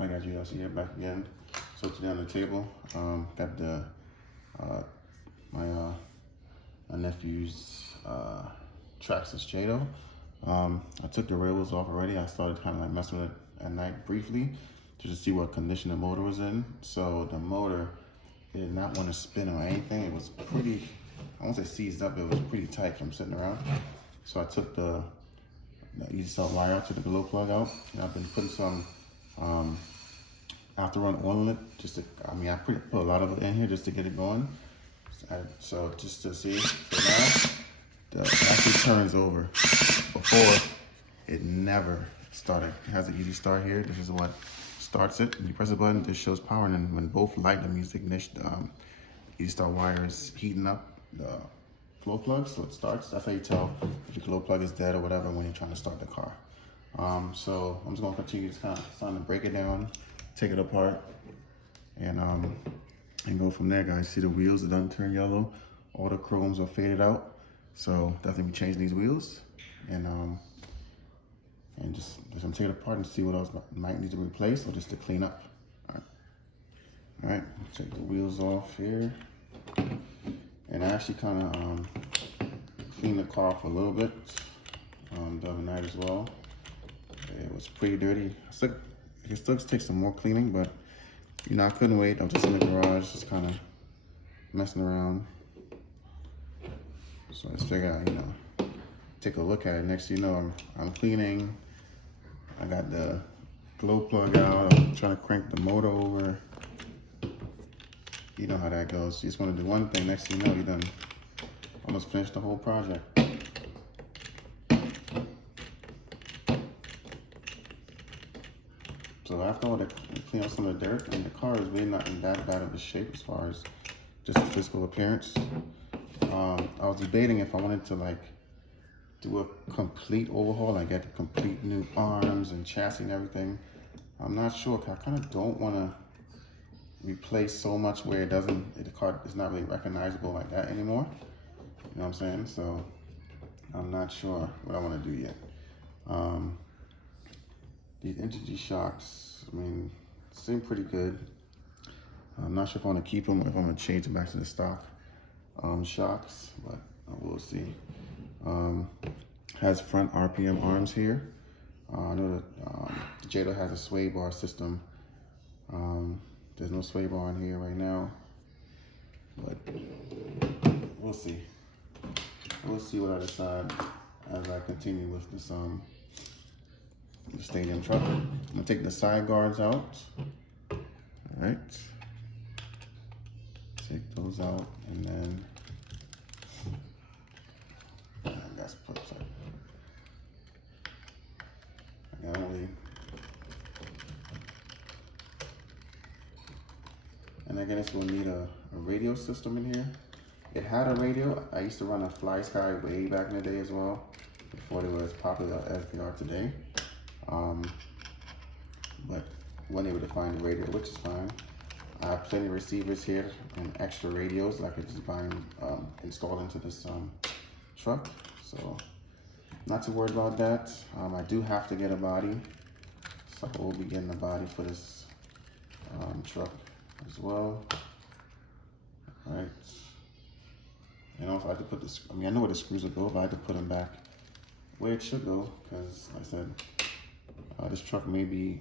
I got UDRC here back again. So today on the table, got the my nephew's Traxxas Jato. I took the rails off already. I started kind of like messing with it at night briefly just to see what condition the motor was in. So the motor did not want to spin or anything. It was pretty, I won't say seized up, it was pretty tight from sitting around. So I took the easy start wire out, took the glow plug out, and I've been putting some after run oil in it, just to, I put a lot of it in here just to get it going. So just to see, so now it actually turns over. Before, it never started. It has an easy start here. This is what starts it. And you press the button, this shows power, and then when both light, that means the ignition, easy start wire is heating up the glow plug, so it starts. That's how you tell if your glow plug is dead or whatever when you're trying to start the car. So I'm just gonna continue to kind of break it down, take it apart, and go from there, guys. See the wheels are done turn yellow. All the chromes are faded out. So definitely change these wheels, and just gonna take it apart and see what else might need to replace or just to clean up. All right, take the wheels off here, and I actually kind of cleaned the car off a little bit the other night as well. It was pretty dirty. It still takes some more cleaning, but you know, I couldn't wait. I was just in the garage, just kind of messing around. So I just figured out, you know, take a look at it. Next thing you know, I'm cleaning. I got the glow plug out. I'm trying to crank the motor over. You know how that goes. You just want to do one thing. Next thing you know, you done almost finished the whole project. So after all that, clean up some of the dirt, and the car is really not in that bad of a shape as far as just the physical appearance. I was debating if I wanted to like do a complete overhaul, like get complete new arms and chassis and everything. I'm not sure, cause I kind of don't want to replace so much where the car is not really recognizable like that anymore. You know what I'm saying? So I'm not sure what I want to do yet. These Entity shocks, seem pretty good. I'm not sure if I want to keep them or if I'm going to change them back to the stock shocks, but we'll see. Has front RPM arms here. I know that the Jato has a sway bar system. There's no sway bar in here right now, but we'll see. We'll see what I decide as I continue with this the stadium truck. I'm gonna take the side guards out. All right. Take those out, and then that's perfect. And I guess we'll need a radio system in here. It had a radio. I used to run a Fly Sky way back in the day as well, before they were as popular as they are today. But wasn't able to find a radio, which is fine. I have plenty of receivers here and extra radios that I could just buy and install into this truck. So not too worried about that. I do have to get a body, so we'll be getting a body for this truck as well. All right. And also I had to put this, I know where the screws will go, but I had to put them back where it should go, because like I said, this truck may be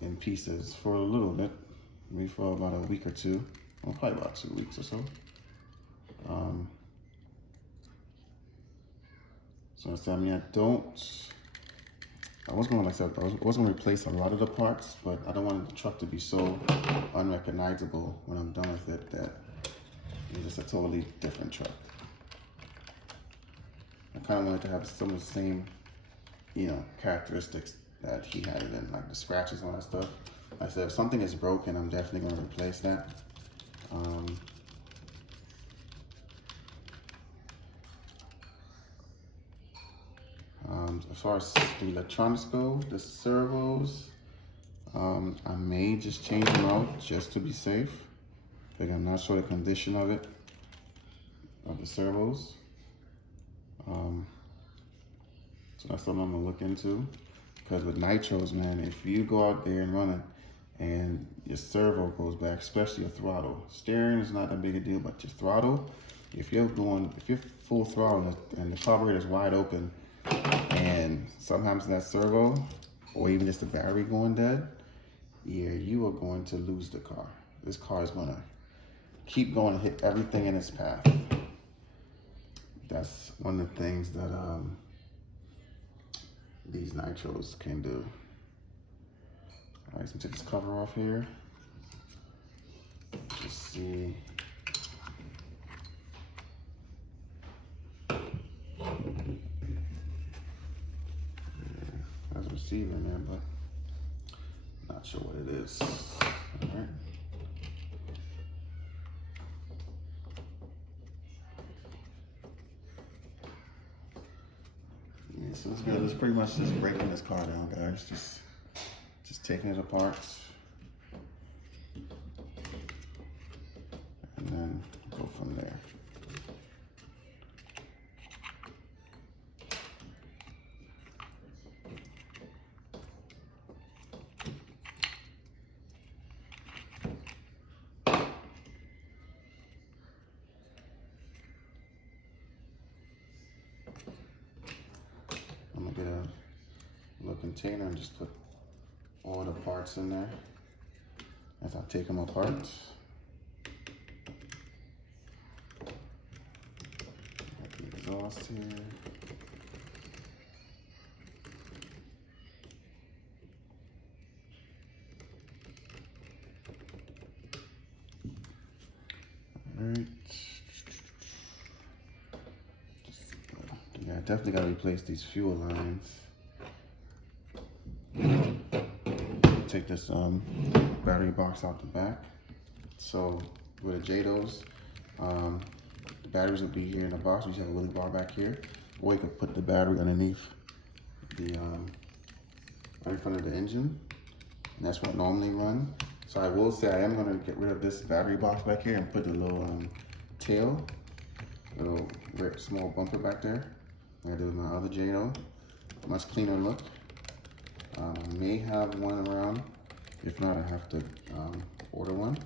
in pieces for a little bit, maybe for about a week or two, well, probably about 2 weeks or so. So I was going to replace a lot of the parts, but I don't want the truck to be so unrecognizable when I'm done with it that it's just a totally different truck. I kind of wanted to have some of the same, characteristics that he had it in, like the scratches and all that stuff. Like I said, if something is broken, I'm definitely going to replace that. As far as the electronics go, the servos, I may just change them out just to be safe. Like, I'm not sure the condition of the servos. So that's something I'm gonna look into. Because with nitros, man, if you go out there and run and your servo goes back, especially your throttle. Steering is not that big a deal, but your throttle, if you're full throttle and the carburetor is wide open, and sometimes that servo, or even just the battery going dead, yeah, you are going to lose the car. This car is gonna keep going and hit everything in its path. That's one of the things that these nitros can do. All right, so take this cover off here. Just see. There's a receiver in there, but not sure what it is. All right. Yeah, so it's good. It's pretty much just breaking this car down, guys. Just taking it apart, and then go from there. I'm gonna get a little container and just put all the parts in there as I take them apart. Got the exhaust here. Alright. Yeah, I definitely gotta replace these fuel lines. Take this battery box out the back. So with the Jatos, the batteries will be here in the box. We just have a wheelie bar back here, or you could put the battery underneath the right in front of the engine. And that's what I normally run. So I will say I am gonna get rid of this battery box back here and put the little tail, little small bumper back there. I'm gonna do my other Jato. Much cleaner look. I may have one around. If not, I have to order one.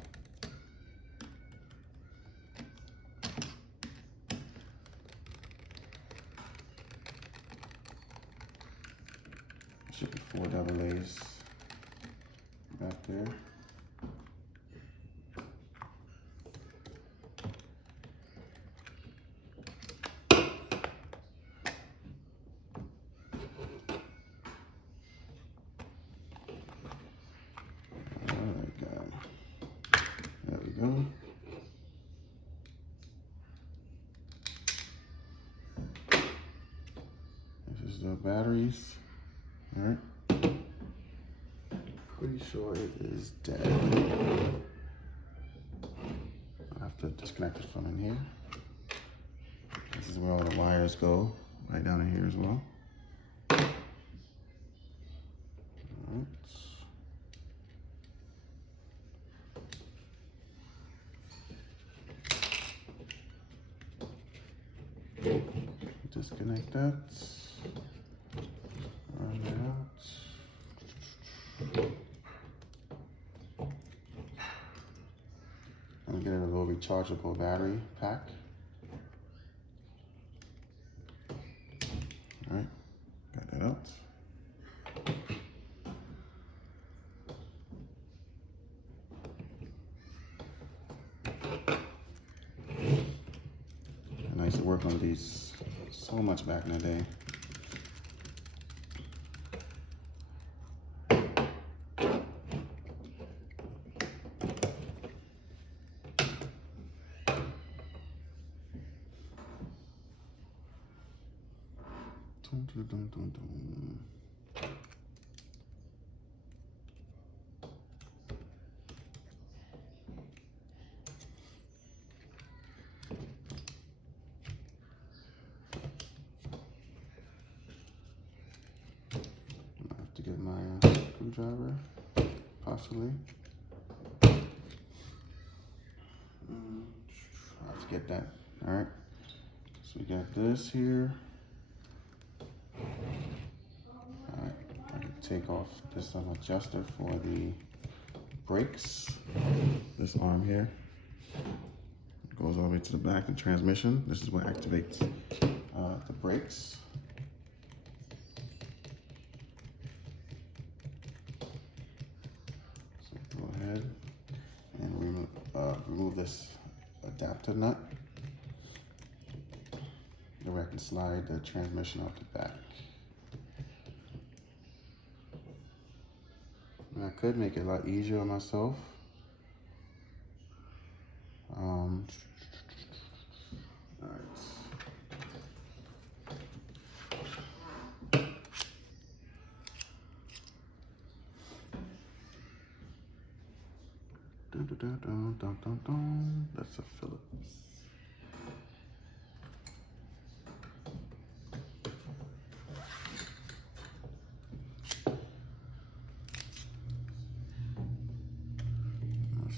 Should be 4 AA's back there. There we go. This is the batteries. All right. Pretty sure it is dead. I have to disconnect it from in here. This is where all the wires go, right down in here as well. Disconnect that. Run it out. I'm getting a little rechargeable battery pack. All right, got that out. I used to work on these so much back in the day. Dun, dun, dun, dun, dun. To get my screwdriver, possibly. Let's get that. All right. So we got this here. All right. I can take off this adjuster for the brakes. This arm here goes all the way to the back. The transmission. This is what activates the brakes. So go ahead and remove this adapter nut. Then I can slide the transmission out the back. And I could make it a lot easier on myself. That's a Phillips.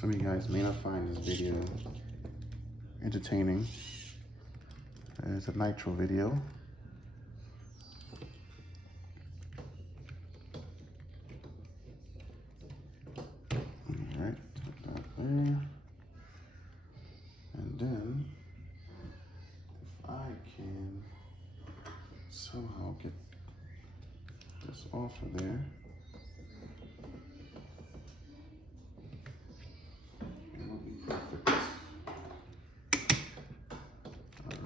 Some of you guys may not find this video entertaining. It's a Nitro video. Alright, put that there. And then, if I can somehow get this off of there. It'll be perfect.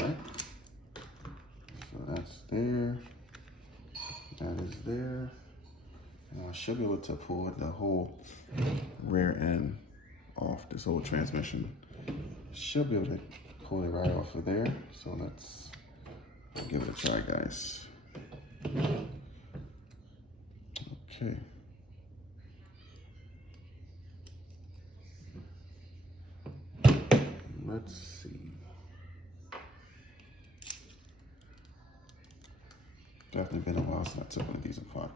Alright. So that's there. That is there. And I should be able to pull the whole rear end off, this whole transmission. Should be able to pull it right off of there. So let's give it a try, guys. Okay. Let's see. Definitely been a while since I took one of these apart.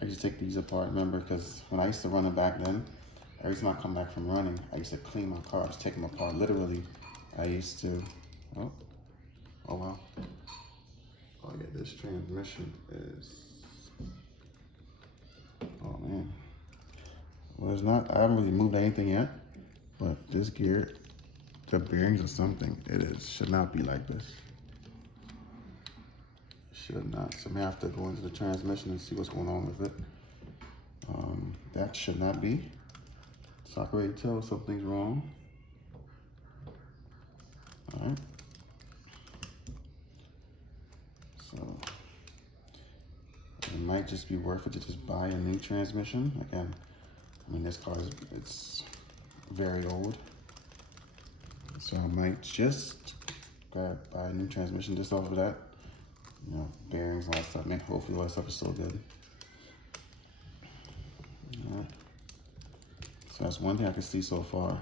I used to take these apart, remember, because when I used to run them back then, every time I come back from running, I used to clean my cars, take them apart. Literally, I used to, oh wow. Oh yeah, this transmission is, oh man. Well, it's not, I haven't really moved anything yet, but this gear, the bearings or something, should not be like this. Should not. So I'm gonna have to go into the transmission and see what's going on with it. That should not be. So I can already tell something's wrong. All right. So it might just be worth it to just buy a new transmission. Again, I mean, this car it's very old. So I might just buy a new transmission just off of that. You know, bearings, all that stuff. Man, hopefully all that stuff is still good. All right. So that's one thing I can see so far.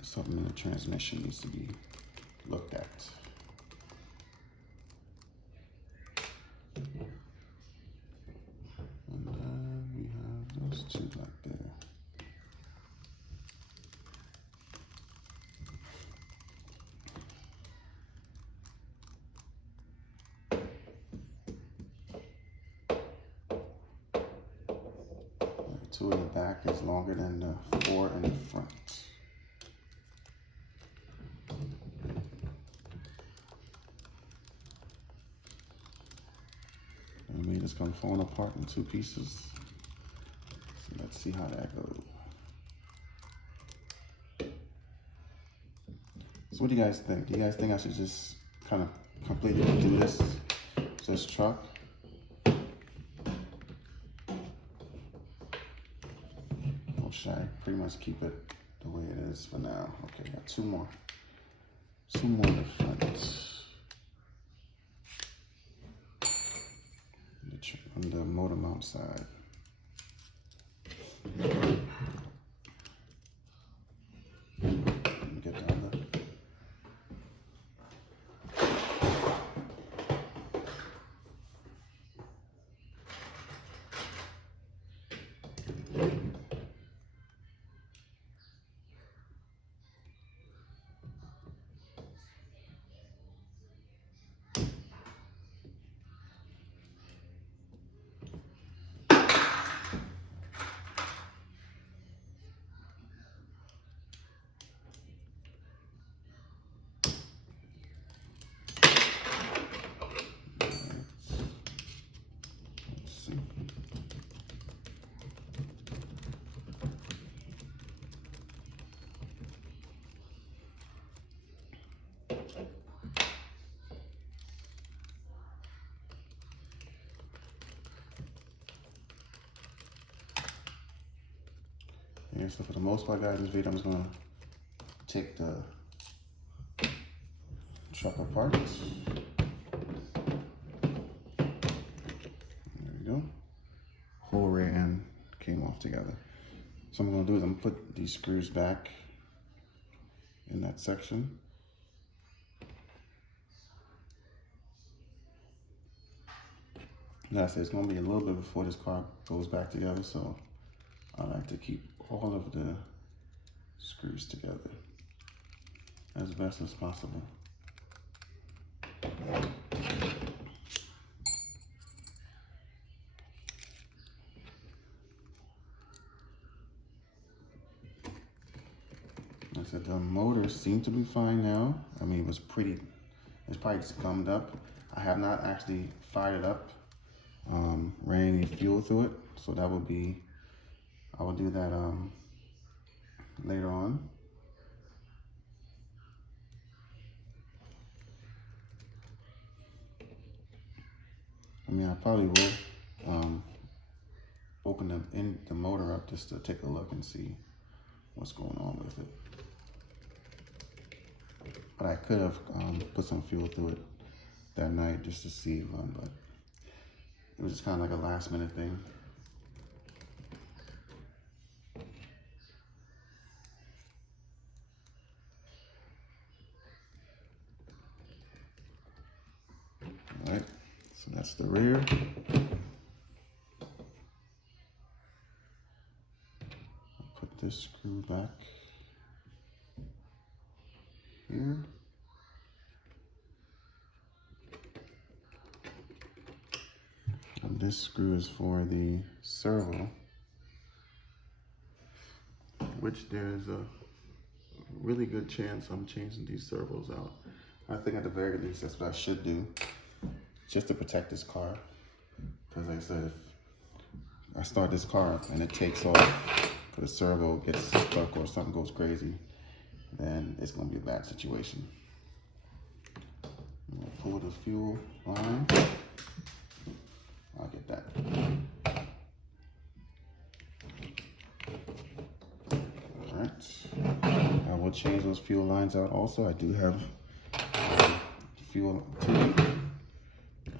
Something in the transmission needs to be looked at. And then we have those two back there. Two in the back is longer than the 4 in the front. And we just gonna fall apart in 2 pieces. So let's see how that goes. So what do you guys think? Do you guys think I should just kind of completely do this truck? Should I pretty much keep it the way it is for now? Okay, got 2 more. 2 more in the front. On the motor mount side. Get the other. Yeah, so for the most part, guys, this video I'm just gonna take the truck apart. There we go. Whole rear end came off together. So what I'm gonna do is I'm gonna put these screws back in that section. Like I said, it's gonna be a little bit before this car goes back together, so I like to keep all of the screws together as best as possible. Like I said, the motor seemed to be fine now. I mean, it's probably just gummed up. I have not actually fired it up, ran any fuel through it, so that would be, I will do that later on. I mean, I probably will open the motor up just to take a look and see what's going on with it. But I could have put some fuel through it that night just to see, but it was just kind of like a last minute thing. All right, so that's the rear. I'll put this screw back here. And this screw is for the servo, which there's a really good chance I'm changing these servos out. I think at the very least that's what I should do, just to protect this car. Because like I said, if I start this car up and it takes off, the servo gets stuck or something goes crazy, then it's gonna be a bad situation. I'm gonna pull the fuel line. I'll get that. All right, I will change those fuel lines out also. I do have fuel tubing.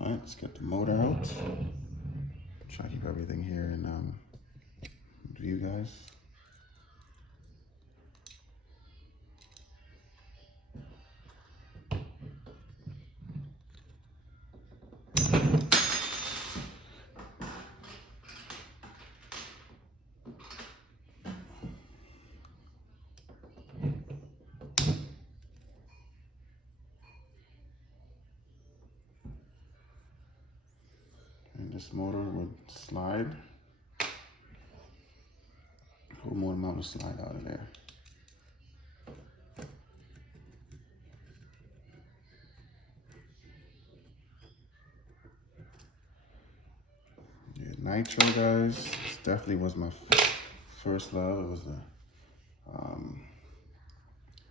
All right, let's get the motor out. Try to keep everything here in view, guys. And this motor would slide. The whole motor mount will slide out of there. Yeah, Nitro, guys, this definitely was my first love. It was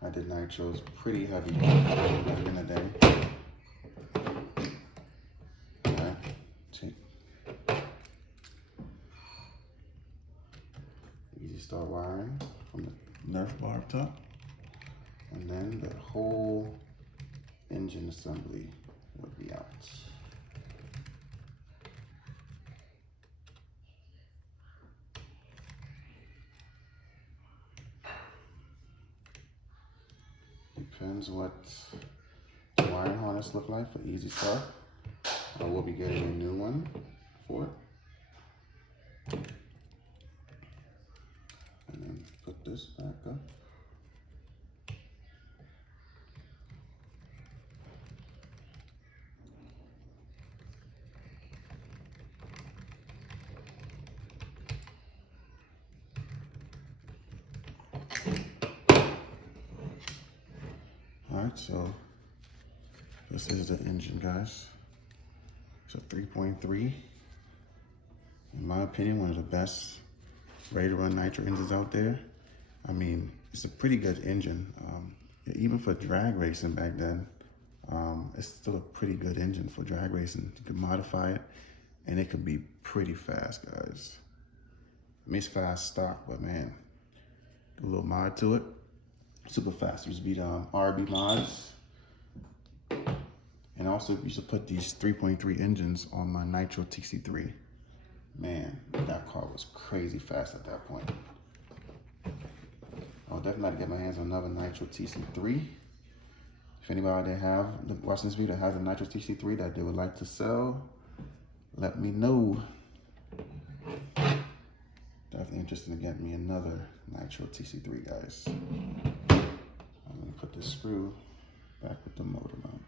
I did Nitros pretty heavy back in the day. Okay, easy start wiring from the Nerf bar up top, and then the whole engine assembly would be out. Depends what the wiring harness look like for easy start. I will be getting a new one for it. And then put this back up. All right, so this is the engine, guys. It's a 3.3. In my opinion, one of the best ready to run nitro engines out there. I mean, it's a pretty good engine. Even for drag racing back then, it's still a pretty good engine for drag racing. You can modify it and it could be pretty fast, guys. I mean, it's fast stock, but man, a little mod to it. Super fast. Used to be the RB mods. And also used to put these 3.3 engines on my Nitro TC3. Man, that car was crazy fast at that point. I'll definitely get my hands on another Nitro TC3. If anybody there watching this video has a Nitro TC3 that they would like to sell, let me know. Definitely interested in getting me another Nitro TC3, guys. I'm gonna put this screw back with the motor mount.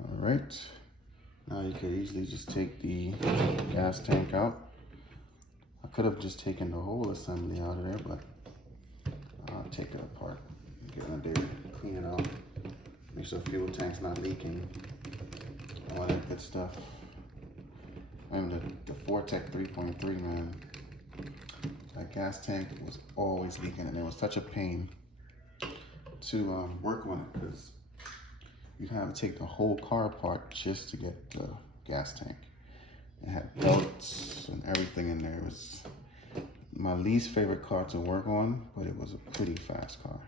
All right, now you could easily just take the gas tank out. I could have just taken the whole assembly out of there, but I'll take it apart, get in there, clean it out, make sure the fuel tank's not leaking, all that good stuff. Remember the Vortec 3.3, man, that gas tank was always leaking, and it was such a pain to work on it, because you'd have to take the whole car apart just to get the gas tank. It had belts and everything in there. It was my least favorite car to work on, but it was a pretty fast car.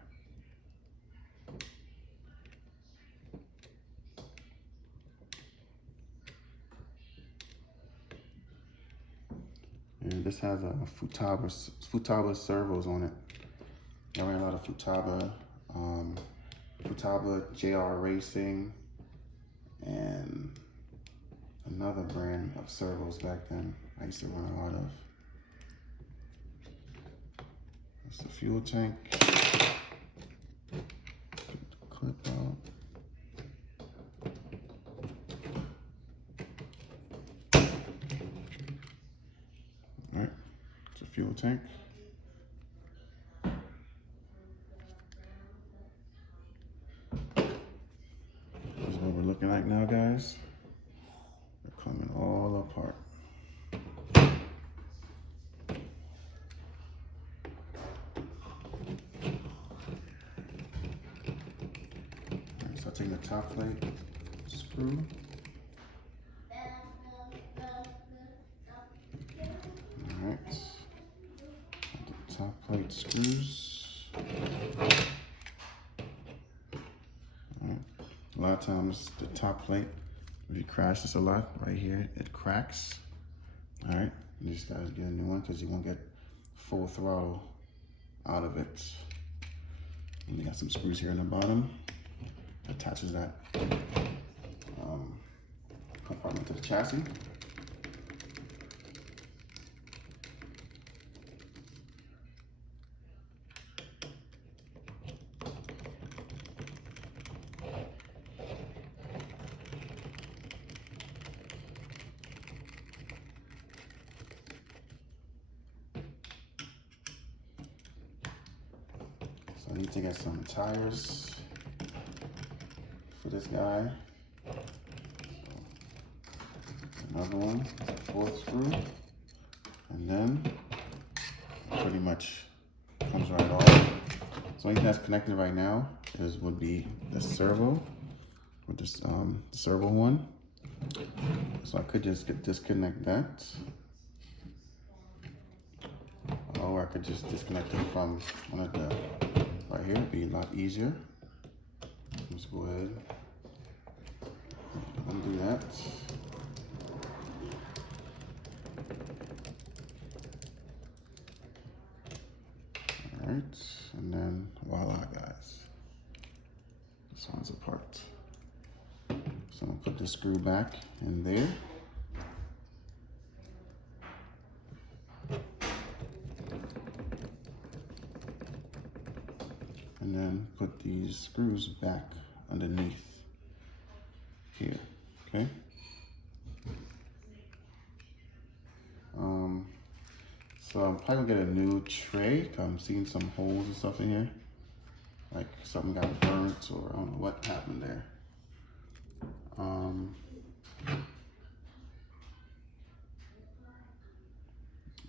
And this has a Futaba servos on it. I ran a lot of Futaba JR Racing, and another brand of servos back then I used to run a lot of. That's the fuel tank. Clip out. All right, it's a fuel tank. This is what we're looking like now, guys. They're coming all apart. So I'll take the top plate screw. Alright, the top plate screws. Alright. A lot of times the top plate, if you crash this a lot, right here, it cracks. Alright, you just gotta get a new one because you won't get full throttle out of it. And you got some screws here in the bottom. Attaches that compartment to the chassis. So I need to get some tires for this guy. So another one, fourth screw, and then pretty much comes right off. So anything that's connected right now would be the servo, with this the servo one. So I could just disconnect that, or I could just disconnect it from one of the right here. It'd be a lot easier. Let's go ahead and undo that. All right, and then voila, guys. This one's apart. So I'm gonna put the screw back in there. And then put these screws back underneath here, okay? probably gonna get a new tray. I'm seeing some holes and stuff in here. Like something got burnt or I don't know what happened there.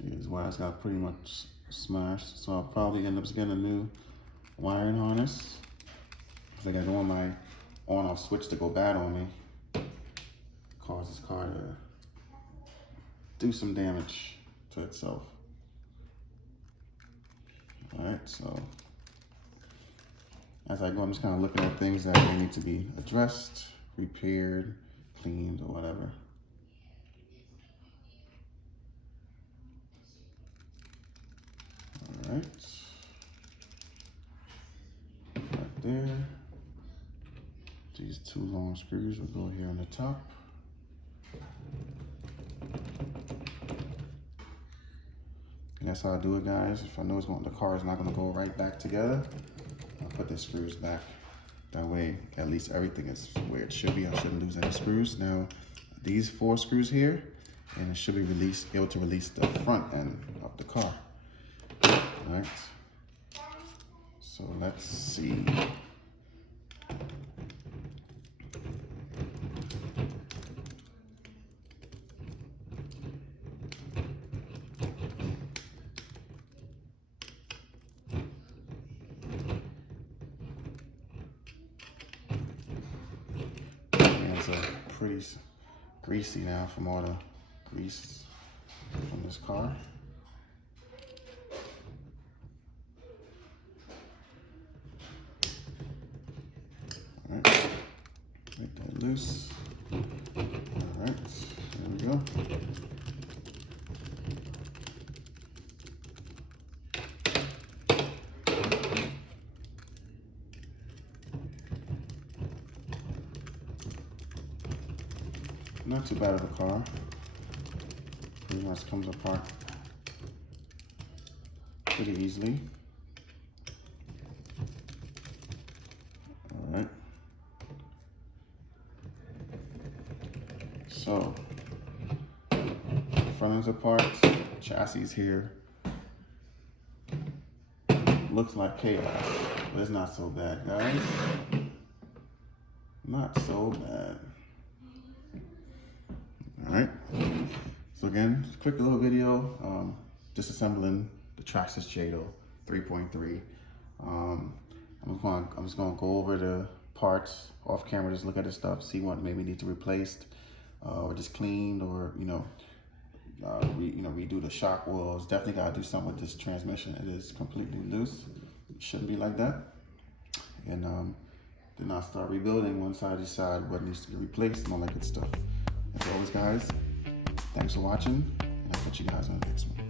These wires got pretty much smashed. So I'll probably end up getting a new wiring harness. Cause I gotta go on my on-off switch to go bad on me. Cause this car to do some damage to itself. Alright, so as I go, I'm just kind of looking at things that they need to be addressed, repaired, cleaned, or whatever. Alright. Right there. These two long screws will go here on the top. And that's how I do it, guys. If I know the car is not going to go right back together, I'll put the screws back. That way, at least everything is where it should be. I shouldn't lose any screws. Now, these 4 screws here, and it should be able to release the front end of the car. All right. So let's see. Pretty greasy now from all the grease from this car. All right, make that loose. All right, there we go. Not too bad of a car. Pretty much comes apart pretty easily. All right. So, front end's apart, chassis here. Looks like chaos, but it's not so bad, guys. Not so bad. All right, so again, quick little video, disassembling the Traxxas Jato 3.3. I'm just gonna go over the parts off camera, just look at the stuff, see what maybe need to be replaced, or just cleaned, or redo the shock wells. Definitely gotta do something with this transmission. It is completely loose. It shouldn't be like that. And then I'll start rebuilding once I decide what needs to be replaced and all that good stuff. As always, guys, thanks for watching, and I'll catch you guys on the next one.